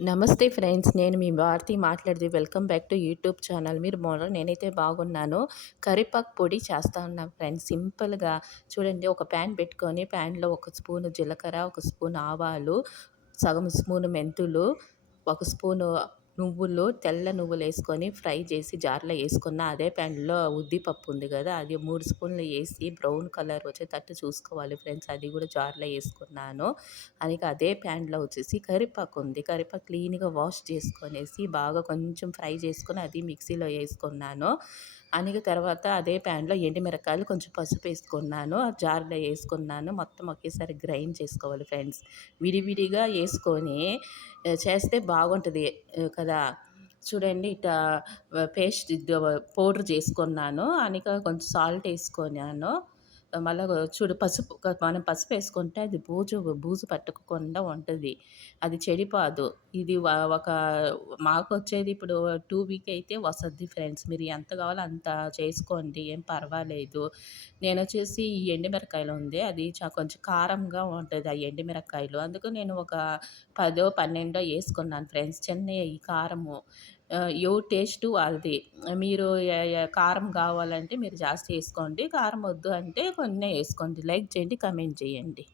నమస్తే ఫ్రెండ్స్. నేను మీ భారతి మాట్లాడేది. Welcome back to YouTube channel. మీరు బాగున్నారా? నేనైతే బాగున్నాను. కరివేపాకు పొడి చేస్తా ఉన్నాను ఫ్రెండ్స్. సింపుల్‌గా చూడండి, ఒక ప్యాన్ పెట్టుకొని ప్యాన్‌లో ఒక స్పూను జీలకర్ర, ఒక స్పూన్ ఆవాలు, సగం స్పూను మెంతులు, ఒక స్పూను నువ్వులు, తెల్ల నువ్వులేసుకొని ఫ్రై చేసి జార్‌లో యేసుకున్న. అదే ప్యాన్‌లో ఉద్దిపప్పు ఉంది గదా! అది 3 స్పూన్లు యేసి బ్రౌన్ కలర్ వచ్చేటట్టు చూసుకోవాలి ఫ్రెండ్స్. అది గూడా జార్‌లో యేసుకున్నాను. అదే ప్యాన్‌లో వచ్చేసి కరివేపాకు ఉంది. కరివేపాకు క్లీన్‌గా వాష్ చేసుకొనేసి బాగా కొంచెం ఫ్రై చేసుకొని అది మిక్సీలో యేసుకున్నాను. తర్వాత అదే ప్యాన్‌లో ఎండుమిరపకాయలు, కొంచెం పసుపేసుకున్నాను. జార్‌లో యేసుకున్నాను. మొత్తం ఒకేసారి గ్రైండ్ చేసుకోవాలి ఫ్రెండ్స్. విడివిడిగా యేసుకొని చేస్తే బాగుంటది కదా! చూడండి, పేస్ట్ పౌడర్ చేసుకున్నాను. కొంచెం సాల్ట్ ఏసుకున్నాను. మళ్ళా చూడు, మనం పసుపేసుకుంటే అది బూజు పట్టకుండా ఉంటది. అది చెడిపోదు. ఇది ఒక మాకొచ్చేది ఇప్పుడు 2 వీక్ అయితే వస్తది ఫ్రెండ్స్. మీరు ఎంత కావాలో అంత చేసుకోండి. ఏం పర్వాలేదు. నేనొచ్చేసి ఈ ఎండుమిరకాయలు ఉంది. అది కొంచెం కారంగా ఉంటది ఆ ఎండుమిరకాయలు. అందుకు నేను ఒక 10, 12 యేసుకున్నాను ఫ్రెండ్స్. చిన్నయి ఈ కారము. ఎవరి టేస్టు వాళ్ళది. మీరు కారం కావాలంటే మీరు జాస్తి ఏసుకోండి. కారం వద్దు అంటే కొన్నే ఏసుకోండి. లైక్ చేయండి, కామెంట్ చేయండి.